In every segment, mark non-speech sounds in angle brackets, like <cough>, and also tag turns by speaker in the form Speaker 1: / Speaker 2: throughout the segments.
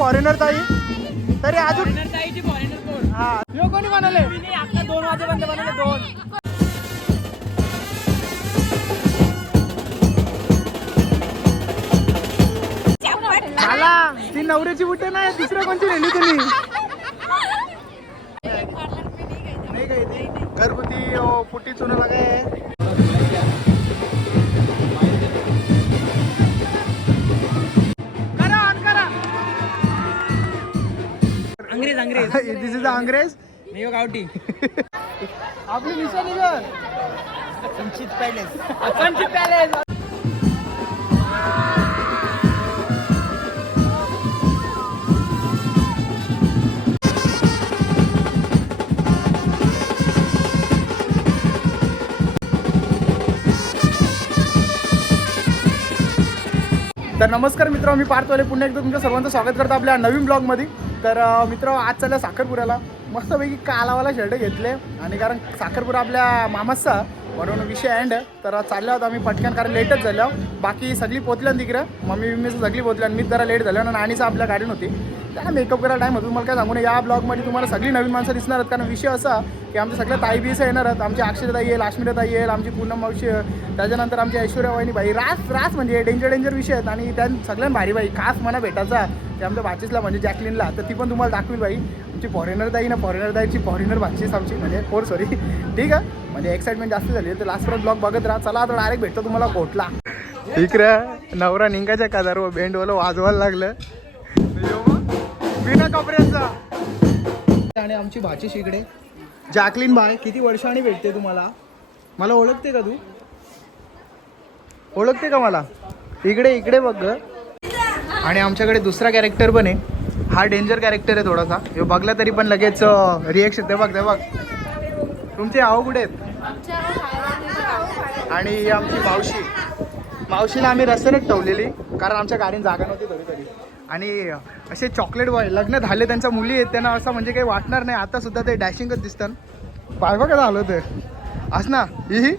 Speaker 1: Foreigner ताई. तरी अजून
Speaker 2: फॉरेनर ताईची फॉरेनर कोण?
Speaker 1: हा. यो कोणी म्हणाले?
Speaker 2: मी नाही आता दोन वाजेपर्यंत बनवले दोन.
Speaker 1: ती नवऱ्याची बुटे नाही दुसऱ्या कोणची नेली तुम्ही नाही घरगुती पुटी चुना काय
Speaker 2: अंग्रेज अंग्रेज. <laughs>
Speaker 1: दिस इज अंग्रेज.
Speaker 2: मी हो गावठी.
Speaker 1: आपली निशाणी कर
Speaker 2: संचित पॅलेस. संचित पॅलेस.
Speaker 1: तर नमस्कार मित्र मी पार्थवाले. पुन्हा एकदा तुमच्या सर्वांचं स्वागत करतो आपल्या नवीन ब्लॉगमध्ये. तर मित्र आज चालला साखरपुऱ्याला मस्तपैकी कालावाला शर्ट घेतले. आणि कारण साखरपुरा आपल्या मामाचा म्हणून विषय एंड तर चालल्या होता आम्ही पटकन कारण लेटच झालं. बाकी सगळी पोचल्या तिकडं. मम्मी बिम्मी सगळी पोचल्या आणि मीच जरा लेट झालो आणि नाणीचा आपल्या गाडीन होती. त्या मेकअप करायला टाईम होतो तुम्हाला काय सांगू नये? या ब्लॉगमध्ये तुम्हाला सगळी नवीन माणसं दिसणार आहेत. कारण विषय असा की आमच्या सगळ्या ताई बीस येणार आहेत. आमची अक्षरताई येईल अश्मिताई येईल आमची पूनम मावशी त्याच्यानंतर आमची ऐश्वर्या वाहिनी बाई रास रास म्हणजे डेंजर डेंजर विषय आहेत. आणि त्या सगळ्यां भारी बाई खास मला भेटायचा ते आमच्या भाचीसला म्हणजे जॅकलिनला. तर ती पण तुम्हाला दाखवील बाई. आमची फॉरेनर ताई ना फॉरेनर ताईची फॉरेनर भाचीस आमची. म्हणजे फोर सॉरी ठीक आहे? म्हणजे एक्साइटमेंट जास्त झाली. तर लास्टपर्यंत ब्लॉग बघत राहा. चला आता डायरेक्ट भेटतो तुम्हाला कोटला इकडे नवरा निंगाच्या कादार बेंडवाला वाजवायला लागलं. बिना कपड्यांचा आणि आमची भाची शिकडे जॅकलिन बाय किती वर्षांनी भेटते तुम्हाला? मला ओळखते का तू? ओळखते का मला? इकडे इकडे बघ आणि आमच्याकडे दुसरा कॅरेक्टर पण आहे. हा डेंजर कॅरेक्टर आहे थोडासा. हे बघला तरी पण लगेच रिएक्शन ते बघ ते बघ. तुमचे आहो कुठे आहेत? आणि आमची मावशी. मावशीला आम्ही रस्त्यानेच ठेवलेली कारण आमच्या गाडीने जागा नव्हती थोडी तरी. आणि असे चॉकलेट बॉय लग्न झाले त्यांच्या मुली आहेत त्यांना असं म्हणजे काही वाटणार नाही. आता सुद्धा ते डॅशिंगच दिसतात. पाय बघा झालं ते. असं ना ही.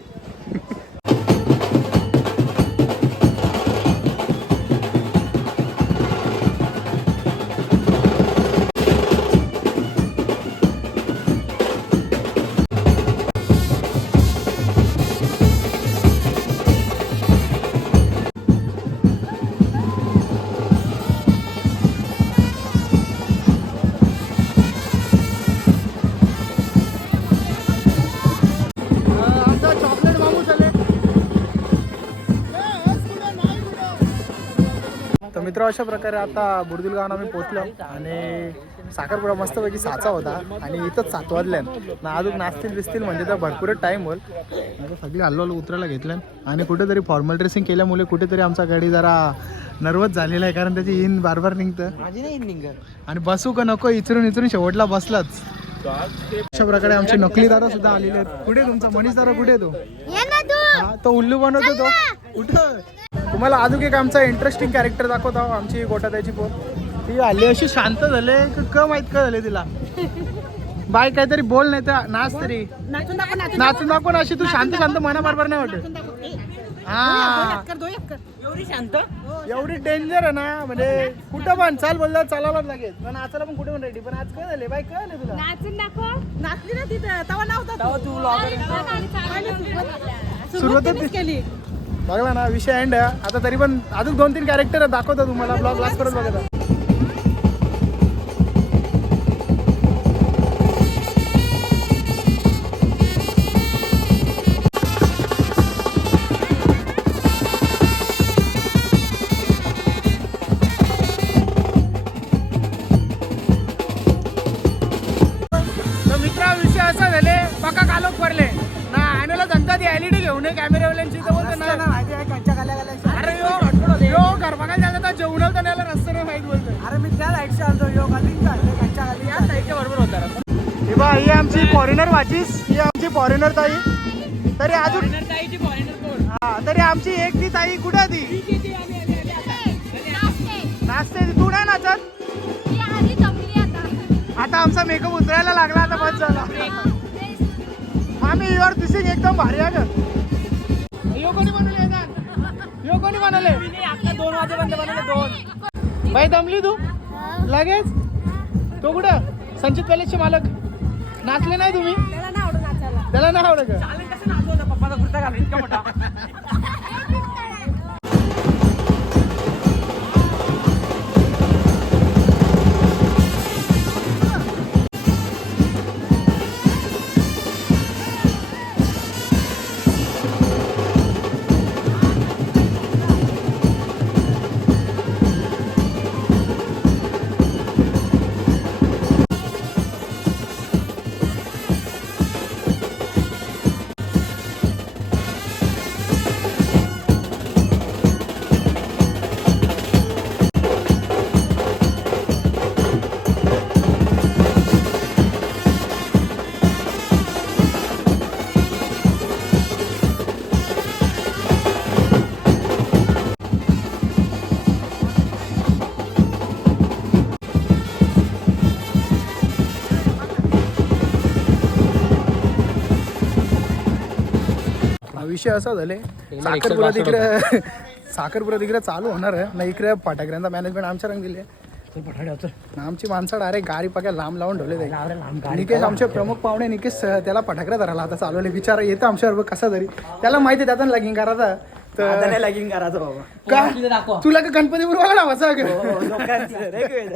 Speaker 1: अशा प्रकारे आता बुरदुल गावात आम्ही पोचलो आणि साखरपुडा मस्तपैकी साचा होता आणि इथंच सात वाजल्यान ना अजून नाचतील बिसतील म्हणजे तर भरपूरच टाईम होईल. आता सगळी हल्लो उतरायला घेतल्या आणि कुठेतरी फॉर्मल ड्रेसिंग केल्यामुळे कुठेतरी आमचा गाडी जरा नर्वस झालेला आहे कारण त्याची इन बार बार निघतं.
Speaker 2: माझी नाही निंग
Speaker 1: आणि बसू का नको इचरून इचरून शेवटला बसलाच. अशा प्रकारे आमचे नकली दादा सुद्धा आलेले आहेत. कुठे तुमचा? मनीष दादा कुठे तू? हा तो उल्लू बनवतो तो. कुठं तुम्हाला अजून एक आमचा इंटरेस्टिंग कॅरेक्टर दाखवतो आमची गोटा त्याची पोर. ती आली अशी शांत झाले क- माहीत का झाले तिला? बाय काहीतरी बोल नाही तर नाच तरी.
Speaker 3: नाचून दाखव
Speaker 1: अशी तू शांत शांत मना बरोबर नाही वाटत. हा.
Speaker 2: एवढी शांत?
Speaker 1: एवढी डेंजर आहे ना म्हणजे कुठं पण चाल बोलला चालायलाच लागेल. पण नाचायला पण कुठे पण रेडी पण आज काय झाले बाय काय झाले तुला?
Speaker 3: नाचून दाखव. नाचली ना तिथं तवा नव्हता
Speaker 2: तू. लॉगर
Speaker 1: सुरुवात
Speaker 3: सुरुवात
Speaker 1: होती.
Speaker 3: केली.
Speaker 1: बघला ना विषय एंड आहे. आता तरी पण अजून दोन तीन कॅरेक्टर दाखवतो तुम्हाला. ब्लॉग लास्ट परत बघा अरे
Speaker 2: मी त्या लाईटच्या आलतो यो खाली खालच्या खाली या साईडच्या बरोबर होता
Speaker 1: ही बा ही आमची फॉरेनर वाचीस ही आमची फॉरेनर ताई. तरी अजून
Speaker 2: फॉरेनर ताईची फॉरेनर कोण?
Speaker 1: हा तरी आमची एक ती ताई कुठे ती? नाचते ती. तू नाही नाचत? आता. आमचा मेकअप उतरायला लागला आता बस झाला. मामी युअर दिसिंग एकदम भारी आहे यो कोणी बनवले यो कोणी बनवले?
Speaker 2: मी नाही आता दोन वाजेपर्यंत बनवले दोन.
Speaker 1: बाई दमली तू? लगेच? तो कुठं? संचित पॅलेसचे मालक. नाचले नाही तुम्ही?
Speaker 3: त्याला
Speaker 1: नाही आवडत का?
Speaker 2: चालेल कसं नाचवतं पप्पाचा कुर्ता घालून इतका मोठा. <laughs>
Speaker 1: विषय असा झाले साखरपुरा तिकडे <laughs> साखरपुरा तिकडे चालू होणार आहे. ना इकडे फटाक्यांचा मॅनेजमेंट आमच्या रंग दिले. आमची माणसं डायरेक्ट गाडी पक्या लांब लावून ठेवले निकेश आमचे प्रमुख पाहुणे निकेश त्याला फटाकडे धरायला आता चालवले विचार येतं आमच्याबरोबर कसा तरी. त्याला माहिती आहे त्यातून लगीन करायचा. तर
Speaker 2: करायचं बाबा.
Speaker 1: का?
Speaker 2: दाखवा.
Speaker 1: तुला का गणपती बुरवाला लावायचा का?
Speaker 2: हो, वेळ.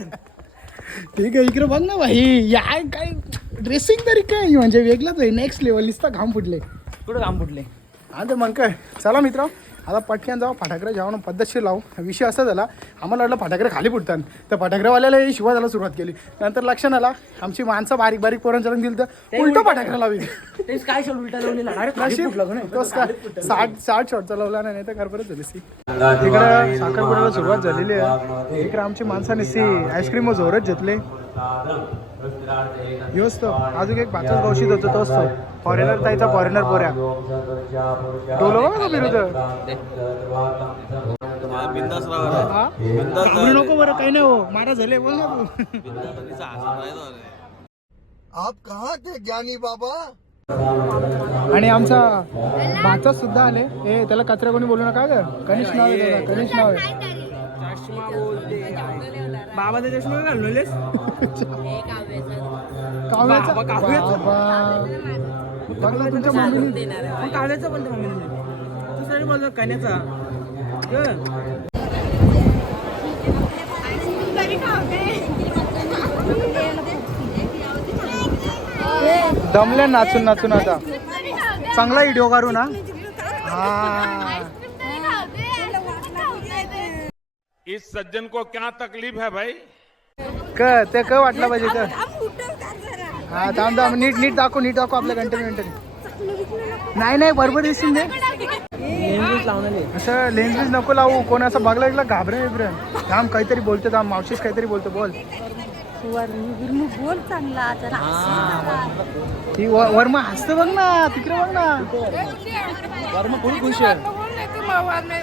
Speaker 1: ठीक आहे इकडे बघ ना भाई. या काय ड्रेसिंग तरी काय? म्हणजे वेगळंच आहे. नेक्स्ट लेवल नुसतं घाम फुटले.
Speaker 2: कुठं काम फुटले?
Speaker 1: हा ते मग काय चला मित्र आता पटक्यान जाऊ फटाकडे जाऊन पद्धतशीर लावू. विषय असा झाला आम्हाला वाटलं फटाकडे खाली फुटतात. तर फटाकडेवाल्याला शिवा द्यायला सुरुवात केली. नंतर लक्षात आला आमची माणसं बारीक बारीक पोरांच्या रंग दिली तर उलटं फटाकडे लावी.
Speaker 2: तेच काय उलटा
Speaker 1: काय. साठ साठ शॉट चालवला नाही तर खरबरच झाली सी. इकडं साखरपुड्याला सुरुवात झालेली आहे. इकडे आमची माणसाने सी आईस्क्रीम जोरच घेतले. योच तो अजून एक पाचच गौशीत होतो तोच तो फॉरेनर ताईचा फॉरेनर पोऱ्या. डोलो बघा तो विरुद्ध हा? नको बरं काही नाही हो. मारा झाले बोल ना तू.
Speaker 4: आप कहाँ थे ज्ञानी बाबा?
Speaker 1: आणि आमचा भाचा सुद्धा आले. ए त्याला कचरा कोणी बोलू नका ग. कनिष नाव आहे त्याचं, कनिष नाव आहे.
Speaker 2: बाबा ते चष्मा <laughs>
Speaker 1: काव्याचा?
Speaker 2: बाबा, काव्याचा.
Speaker 1: बाबा. बघ ना तुमच्या मम्मीने
Speaker 2: मग काढायचं मम्मीने दुसऱ्याने बोलतो कण्याचा ग.
Speaker 1: दमले नाचून नाचून आता. चांगला व्हिडिओ काढू ना. हा.
Speaker 5: इस सज्जन को क्या तकलीफ है भाई?
Speaker 1: क ते क वाटलं पाहिजे तर हा थांब थांब नीट नीट दाखव नीट दाखव आपल्या कंटेन कंटेन नाही नाही बरोबर दिसतील दे असं लेन्स बिन्स नको लावू. कोण असं बघला गेला घाबरे बिबरे. थांब काहीतरी बोलतो थांब मावशीच काहीतरी बोलतो बोल.
Speaker 3: बोल चांगला जरा
Speaker 1: ती व- वर्मा हसतं बघ ना तिकडे बघ ना.
Speaker 2: वर्मा कोणी खुश आहे?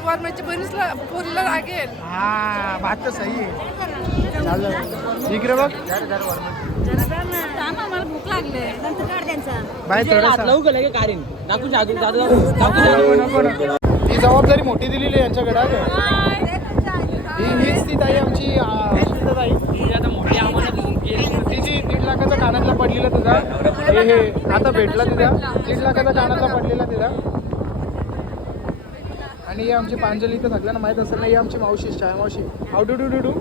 Speaker 3: वरमाची पोरीला लागेल.
Speaker 1: हा बात तर सही आहे. इकडे बघ.
Speaker 3: भूक लागले. नंतर काढ त्यांचा.
Speaker 1: बाय थोडंसं
Speaker 2: लावू गेलं की दाखवू जादू जादू दाखवू जादू
Speaker 1: नको नको ही जबाबदारी मोठी दिलेली आहे यांच्याकडे हा. का? ही हीच ती ताई आमची आ, अश्विता ताई.
Speaker 2: आता मोठी आम्हाला
Speaker 1: तिची दीड लाखाचा कानातला पडलेला तुझा हे हे आता भेटला तिचा दीड लाखाचा कानातला पडलेला तिचा आणि ही आमची पांजली इथं सगळ्यांना माहीत असेल ना ही आमची मावशी छाया मावशी how do do do do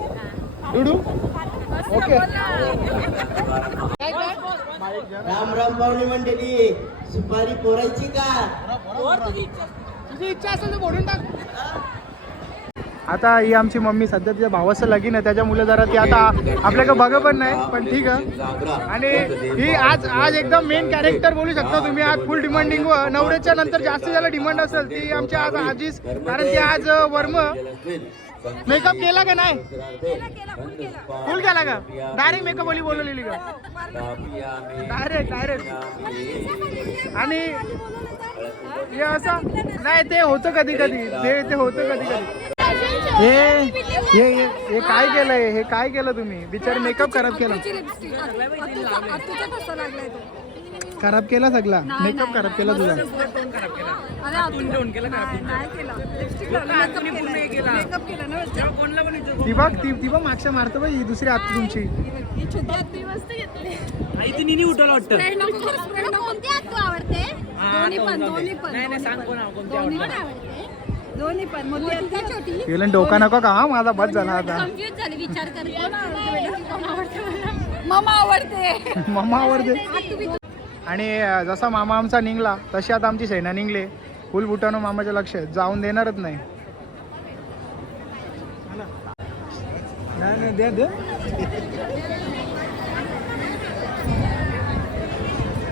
Speaker 1: do do okay.
Speaker 6: Ram Ram पाहुणे मंडळी. सुपारी पोरायची का?
Speaker 1: तुझी इच्छा असेल तर बोलून टाक. आता ही आमची मम्मी सध्या तिच्या भावाचं लगीन आहे. त्याच्या मुलं जरा ती आता आपल्याकडे बघ पण नाही पण ठीक आहे. आणि ही आज आज एकदम मेन कॅरेक्टर बोलू शकता तुम्ही. आज फुल डिमांडिंग नवऱ्याच्या नंतर जास्त ज्याला डिमांड असेल ती आमची आज आजीच कारण ती आज वर्म. मेकअप केला का नाही? फुल केला. का? डायरेक्ट मेकअप वाली बोलवलेली का? डायरेक्ट डायरेक्ट आणि हे असं नाही ते होतं कधी कधी. ते ते होतं कधी कधी. हे हे हे- हे काय केलंय? हे काय केलं तुम्ही? बिचार मेकअप खराब केला. खराब केला सगळा? मेकअप खराब केला तुझा
Speaker 3: अरे नाही केलं. लिपस्टिक लावलं मेकअप केला. मेकअप केला ना
Speaker 1: ती बघ ती ती बघ मागच्या मारतो बघ ही दुसरी आत तुमची.
Speaker 3: ही छोटी आत्ती मस्त घेतली.
Speaker 2: आई ती निनी उठवलं वाटतं.
Speaker 3: तुला कोणती आत्तू आवडते? दोन्ही पण दोन्ही पण
Speaker 2: नाही, नाही, सांग कोण आव- कोणती
Speaker 3: दोन्ही पण आवडते. दोन्ही पण. मोठी आत्ती छोटी?
Speaker 1: केलं डोका नको का? हा माझा बस झाला आता.
Speaker 3: कन्फ्युज झाली विचार करते. आवडते कोण आवडते मला मम्मा आवडते.
Speaker 1: मम्मा आवडते.
Speaker 3: आत्तू बी
Speaker 1: आणि जसा मामा आमचा निघला तशी आता आमची सेना निघले. फुल बुटानं मामाच्या लक्ष. जाऊन देणारच नाही.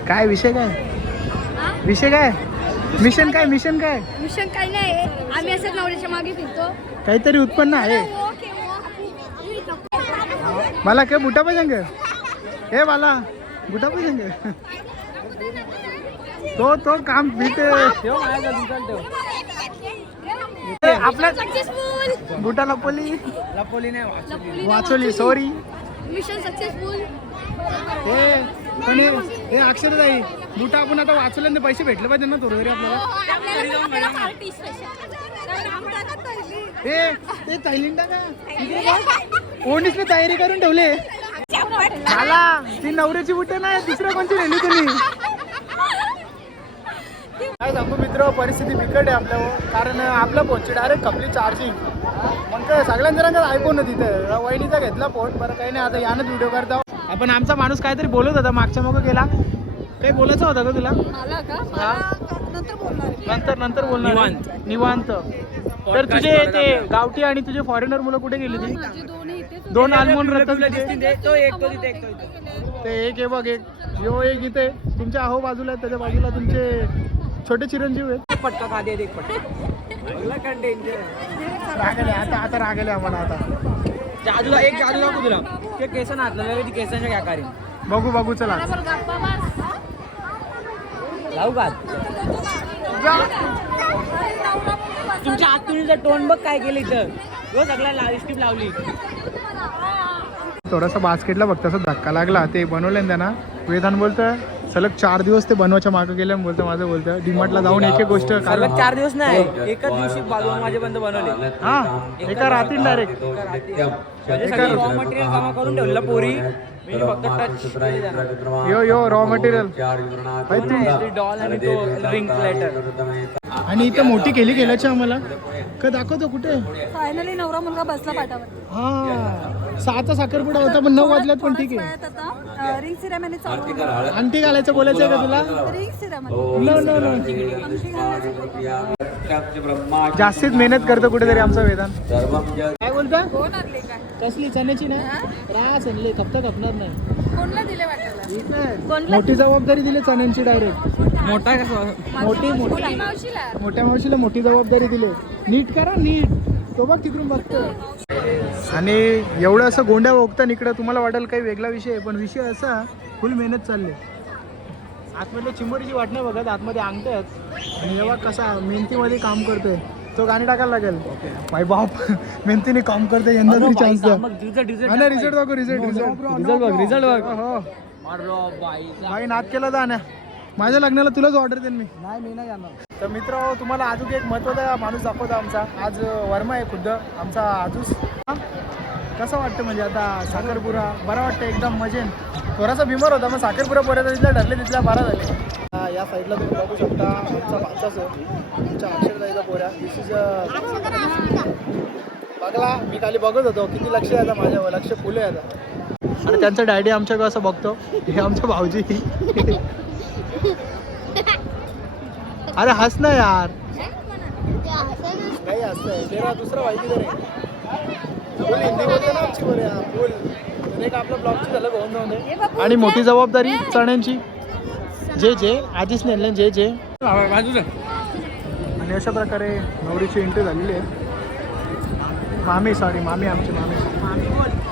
Speaker 1: काय विषय काय? विषय काय? मिशन काय मिशन काय?
Speaker 3: मिशन काही नाही आम्ही असं नवऱ्याच्या मागे फिरतो.
Speaker 1: काहीतरी उत्पन्न आहे.
Speaker 3: ओके
Speaker 1: मला काय बुटा पाहिजे हे मला बुटा पाहिजे तो तो काम भीते आपल्या बुटा लपवली
Speaker 2: लपवली नाही वाचली.
Speaker 1: वाचवली सॉरी
Speaker 3: मिशन सक्सेसफुल.
Speaker 1: हे हे हे अक्षर जाई बुटा आपण आता वाचल्याने पैसे भेटले पाहिजे ना थोडं तरी आपल्याला. हे ते थायलंड का? इकडे बघ. कोणीच तयारी करून ठेवले. मला ती नवऱ्याची बुटे नाही दुसऱ्या कोणती नेली तुम्ही काय सांगू मित्र परिस्थिती बिकट आहे आपल्यावर. कारण आपल्या फोनची डायरेक्ट कपली चार्जिंग मग काय सगळ्यांच्या रंगात आयफोन आहे तिथे वहिनीचा घेतला फोन बरं काही नाही आता यानंच व्हिडिओ करता. आपण आमचा माणूस काहीतरी बोलत होता मागच्या मग गेला. काही बोलायचं होतं का तुला?
Speaker 3: मला का?
Speaker 1: हा?
Speaker 3: नंतर बोलणार.
Speaker 1: नंतर नंतर बोलणार.
Speaker 2: निवांत.
Speaker 1: निवांत. तर तुझे ते गावठी आणि तुझे फॉरेनर मुलं कुठे गेली ती दोन आलमोन रत्न
Speaker 2: ते. एक तो तिथे एक तो इथे.
Speaker 1: ते एक आहे बघ एक. यो एक इथे. तुमच्या अहो बाजूला आहे, त्याच्या बाजूला तुमचे छोटे चिरंजीव आहेत.
Speaker 2: पटका खाली एक पटका?
Speaker 1: रागले आता आता रागले आम्हाला आता.
Speaker 2: जादूला एक जादू दाखवू तुला. ते केस नाचलं ती केसांच्या क्या करीन
Speaker 1: बघू बघू चला.
Speaker 3: बरोबर गप्पा मार.
Speaker 2: लावू का? तुमच्या आतुनीचा टोन बघ काय केलं इथं. तो सगळा लिपस्टिक लावली.
Speaker 1: थोडासा बास्केटला बघ तसा धक्का लागला ते बनवलं ना त्यांना. वेदान बोलतं सलग चार दिवस ते बनवायच्या मागं गेले बोलतं माझं बोलतं डीमार्टला जाऊन एक एक गोष्ट
Speaker 2: सलग चार दिवस नाही एकाच दिवशी बाजू माझेपर्यंत बनवले.
Speaker 1: हा एका रात्री डायरेक्ट
Speaker 2: म्हणजे मटेरियल जमा करून ठेवलं पोरी. मी फक्त touch
Speaker 1: yo yo raw material
Speaker 2: doll आणि तो रिंग प्लेटर
Speaker 1: आणि इथं मोठी केली गेल्याची आम्हाला. का दाखवतो कुठे?
Speaker 3: फायनली नवरा मुलगा बसला पाठावर.
Speaker 1: हा. सहाचा साखरपुडा होता पण नऊ वाजल्यात पण ठीक आहे.
Speaker 3: आता रिंग सिरेमनी चालू
Speaker 1: अंगठी घालायचं बोलायचं आहे का तुला?
Speaker 3: Ring ceremony.
Speaker 1: No no no. जास्तीच मेहनत करतो कुठेतरी आमचा वेदांत काय बोलता?
Speaker 3: काय?
Speaker 1: कसली? चण्याची नाही? रास आणले कपता कपणार नाही.
Speaker 3: कोणला दिले वाटायला?
Speaker 1: मोठी जबाबदारी दिली चण्यांची डायरेक्ट
Speaker 2: मोठा. कसा
Speaker 1: मोठी मोठी.
Speaker 3: मावशीला.
Speaker 1: मोठ्या मावशीला मोठी जबाबदारी दिली. नीट करा नीट. तो बघ तिकडून बघतो. आणि एवढं असं गोंड्या ओकता इकडं तुम्हाला वाटेल काही वेगळा विषय आहे पण विषय असा फुल मेहनत चालली. आतमधल्या चिंबोरीची वाट नाही बघत आतमध्ये अंगठ्यात. आणि जेव्हा कसा मेहनतीमध्ये काम करतोय. तो गाणी टाकायला लागेल. माय बाप मेहनतीने काम करतोय यंदा तरी चान्स द्या
Speaker 2: रिझल्ट
Speaker 1: हा बघू रिझल्ट रिझल्ट
Speaker 2: रिझल्ट बघ रिझल्ट बघ.
Speaker 1: हो
Speaker 2: बाई
Speaker 1: भाई नाद केला जाण्या माझ्या लग्नाला तुलाच ऑर्डर देईन मी.
Speaker 2: नाही मी नाही जाणार.
Speaker 1: तर मित्र तुम्हाला अजून एक महत्त्वाचा माणूस दाखवता आमचा. आज वर्मा आहे खुद्द. आमचा आजूस. हा? कसं वाटतं म्हणजे आता साखरपुरा? बरा वाटतं एकदम मजेन. थोडासा बिमार होता मग साखरपुरा पर्यंत तिथल्या ठरले तिथल्या बारा झाले. या साईडला तुम्ही बघू शकता आमचा भाचाच आमच्या अक्षरदाईचा पोऱ्या. दिस इज बघला मी खाली बघत होतो. किती लक्ष आहे माझ्यावर लक्ष फुल आता. आणि त्यांचं डॅडी आमच्याकडे असं बघतो. हे आमच्या भाऊजी. अरे हस ना यार काही हसतंय दुसरा माहिती तर आणि मोठी जबाबदारी चण्यांची. जे जे आधीच नेले जे जे. आणि अशा प्रकारे नवरीची एंट्री झालेली आहे. मामी सॉरी मामी आमची मामी.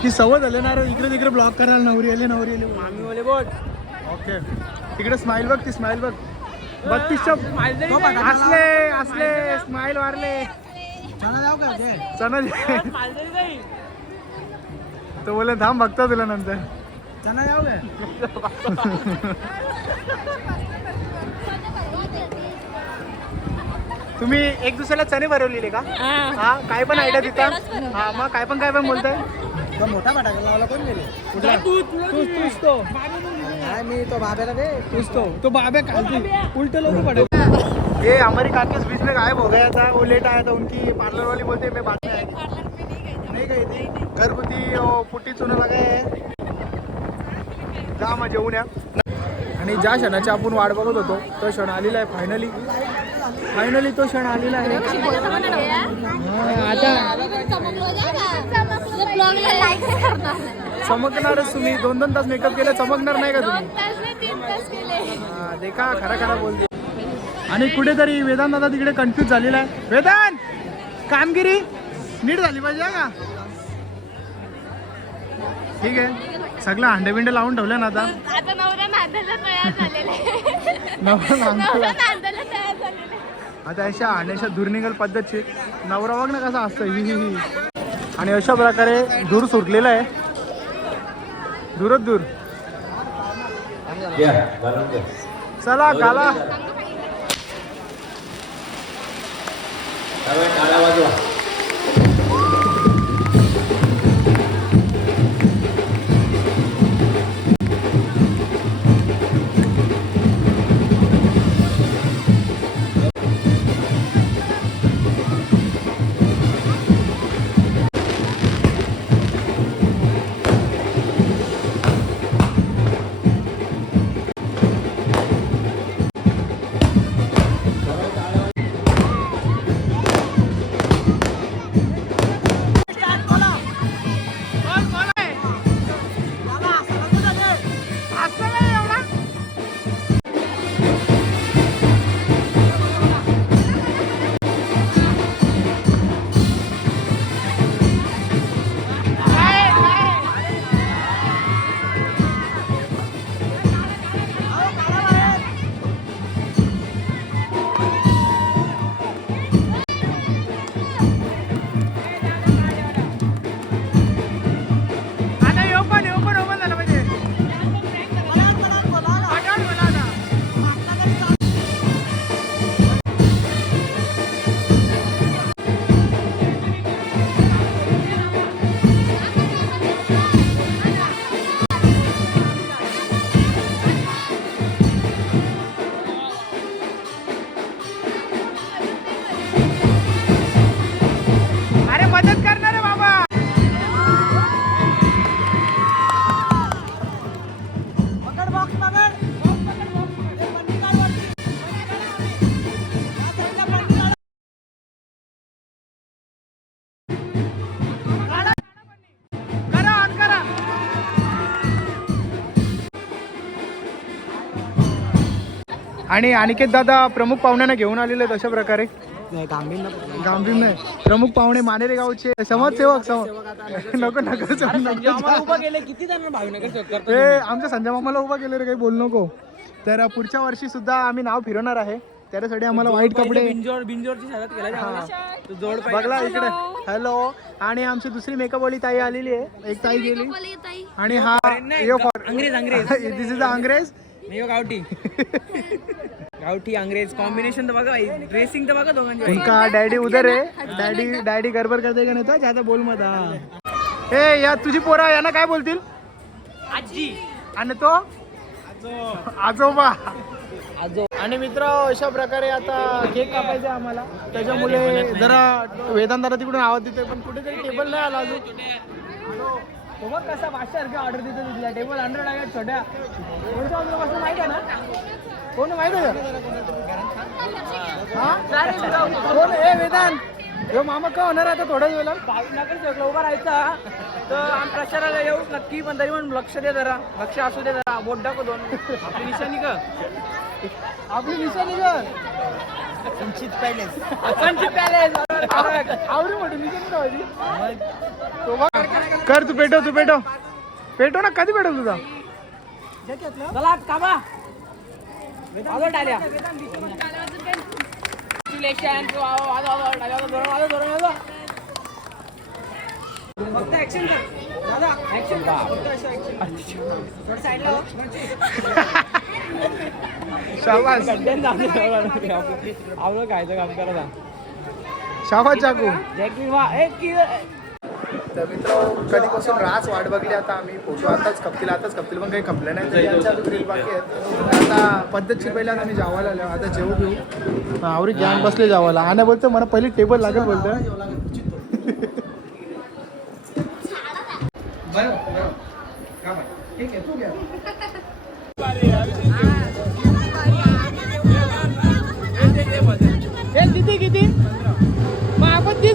Speaker 1: ती सवय झाली ना इकडे तिकडे ब्लॉक करायला नवरी आले नवरी आले.
Speaker 2: मामी बोले. बोट
Speaker 1: ओके तिकडे स्माइल बघ ती स्माइल बघ. बत्तीसच्या. असले असले स्माइल वारले. चणा तो बोले थांब बघता तुला नंतर. चना याव तुम्ही एक दुसऱ्याला चणे भरवलेले का? हा. काय पण आयडिया तिथं हा मग काय पण काय पण बोलताय. मोठा फटाका मला कोण दिले तूच तो मी तो बाब्याला दे. तूच तो. तो बाब्या उलट लोक पडेल ये हमारी काकेस बीच में गायब हो गया था वो लेट आया था उनकी पार्लर वाली बोलते मैं बाद में आएगी। नहीं गई थी। घरगुती पुट्टी चुना लगे जा मग जेवून या। आणि ज्या क्षणाची आपण वाट बघत होतो तो क्षण आलेला आहे फायनली फायनली तो क्षण आलेला आहे. आता चमकणारच तुम्ही. दोन दोन तास मेकअप केलं चमकणार नाही का तुम्ही? देखा खरा खरा बोलते. आणि कुठेतरी वेदांत दादा तिकडे कन्फ्यूज झालेला आहे. वेदांत कामगिरी नीट झाली पाहिजे हा का? ठीक आहे. सगळं हांडे बिंडे लावून ठेवलं ना आता.
Speaker 7: आता नवरा नांदायला तयार झालेला.
Speaker 1: नवरा नांदायला.
Speaker 7: नवरा नांदायला तयार झालेला.
Speaker 1: आता अशा अशा दुर्निघल पद्धतची नवरा बघ ना कसा असतं ही ही ही. आणि अशा प्रकारे दूर सुटलेला आहे. दूरच दूर चला काला 来为大家关注 आणि अनिकेत दादा प्रमुख पाहुण्यांना घेऊन आलेले आहेत अशा प्रकारे. गांभीर नाही. प्रमुख पाहुणे मानेरे गावचे. समाजसेवक सम <laughs> नको नको ए आमच्या संजय मामाला उभा केले रे काही बोल नको. तर पुढच्या वर्षी सुद्धा आम्ही नाव फिरवणार आहे. त्यासाठी आम्हाला वाईट कपडे
Speaker 2: बिंजोर बिंजोरची शर्यत केला आम्हाला तो जोड पाहिजे.
Speaker 1: बघला इकडे. हॅलो आणि आमची दुसरी मेकअप वाली ताई आलेली आहे. एक ताई गेली. आणि हा दिस इज अंग्रेज. <laughs>
Speaker 2: नाही हो, गावठी. गावठी अंग्रेज कॉम्बिनेशन तर बघा ड्रेसिंग तर बघा दोघांची.
Speaker 1: उनका डॅडी उधर आहे. डॅडी डॅडी गडबड करते का नाही तर बोल मत हा. या तुझी पोरा यांना काय बोलतील?
Speaker 2: आजी.
Speaker 1: आणि तो? आजोबा.
Speaker 2: आजो.
Speaker 1: आणि मित्र अशा प्रकारे आता केक कापायचा आम्हाला. त्याच्यामुळे जरा वेदांताला तिकडून आवाज देतोय पण कुठेतरी टेबल नाही आला अजून. तो बघ कसा पाचशे ऑर्डर देतो तिथल्या टेबल हंड्रेड आहे छोट्या. कोणत्या पासून माहिती आहे ना? कोण माहिती आहे का हा? कोण? ए वेदांत. ह्यो मामा का होणार आता थोड्याच वेळेला
Speaker 2: चौकला उभा राहायचा तर आम्ही प्रचाराला येऊ नक्की पण तरी पण लक्ष दे जरा. लक्ष असू दे जरा. बोट दाखव दोन. आपली निशाणी का
Speaker 1: आपली निशाणी कर.
Speaker 2: पंचित पॅलेस. पंचित पॅलेस.
Speaker 1: कर तू पेटव तू पेटव. पेटव ना कधी पेटव तुझा?
Speaker 2: चला कामा. टाल्या फक्त ऍक्शन कर. दादा ऍक्शन फक्त असं ऍक्शन थोडं साईडला हो. <laughs>
Speaker 1: शाबास.
Speaker 2: आवलं काय काम करा
Speaker 1: शाबास चाकू. तर मित्र कधीपासून रास वाट बघली आता आम्ही? फोटो आताच खपतील आताच खपतील पण काही खपले नाही. यांच्या बाकी आहेत. आता पद्धतशीर पहिला आम्ही जेवायला आलो. आता जेवू घेऊ आवरी ज्ञान बसले जेवायला. नाही बोलतो मला पहिले टेबल लागेल बोलतो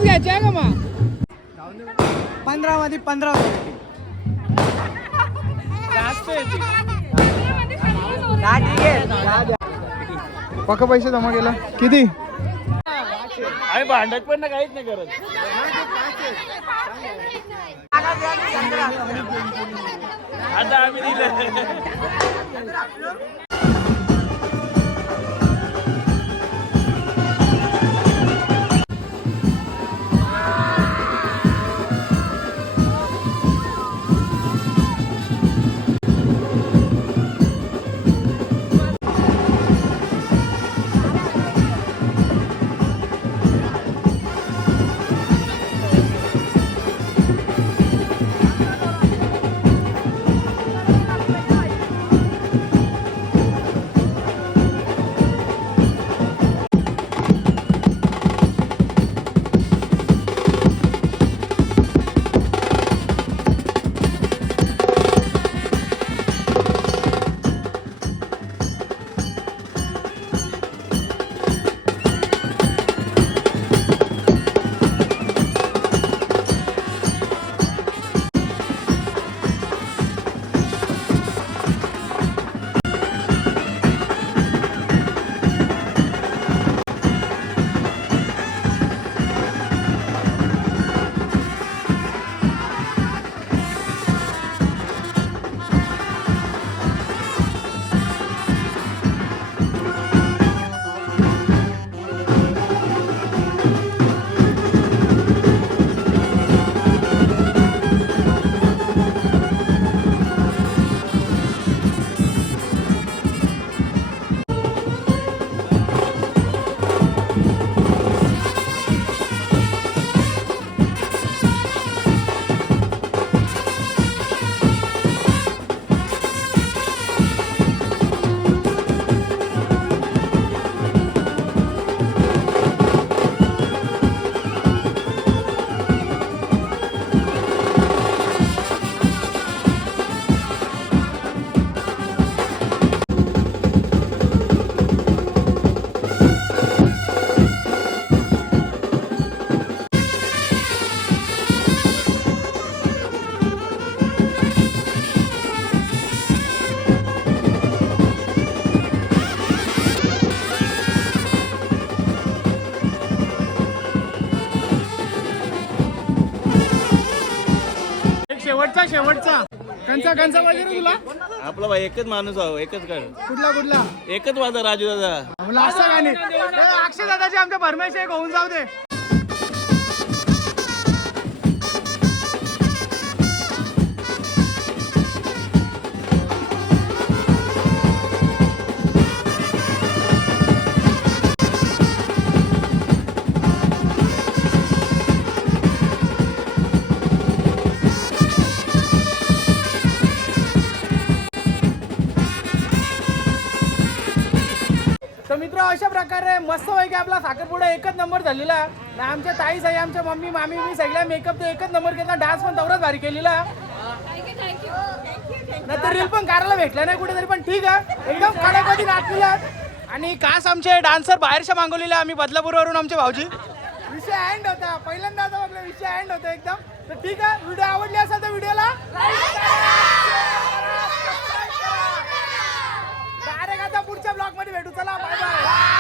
Speaker 1: घ्यायची आहे का मग? पंधरा मध्ये पंधरा पक्का पैसे जमा केला. किती?
Speaker 2: आम्ही भांडत पण ना काहीच नाही करत. आता आम्ही दिलं. कंचा कंचा पाहिजे रे तुला?
Speaker 8: आपला भाई एकच माणूस आहो एकच कर
Speaker 1: कुठला कुठला?
Speaker 8: एकच वाजा राजू दादा.
Speaker 1: मला असं गाणे अक्षय दादाची आमच्या फरमाईश एक होऊन जाऊ दे. मस्त पैकी आपला साखरपुडा एकच नंबर झालेला. आमच्या ताई साई आमच्या मम्मी मामी मी सगळ्या मेकअप ते एकच नंबर केला डान्स पण तेवढाच भारी केलेला. नंतर रील पण करायला भेटला नाही कुठेतरी पण ठीक आहे. एकदम कडाकडी नाचलेला आणि कास आमचे डान्सर बाहेरच्या मागवलेले आम्ही बदलापूरवरून आमचे भाऊजी. विषय अँड होता. पहिल्यांदा आता आपला विषय अँड होता एकदम. तर ठीक आहे व्हिडिओ आवडली असेल तर व्हिडिओला डायरेक्ट आता पुढच्या ब्लॉगमध्ये भेटू. चला बाय बाय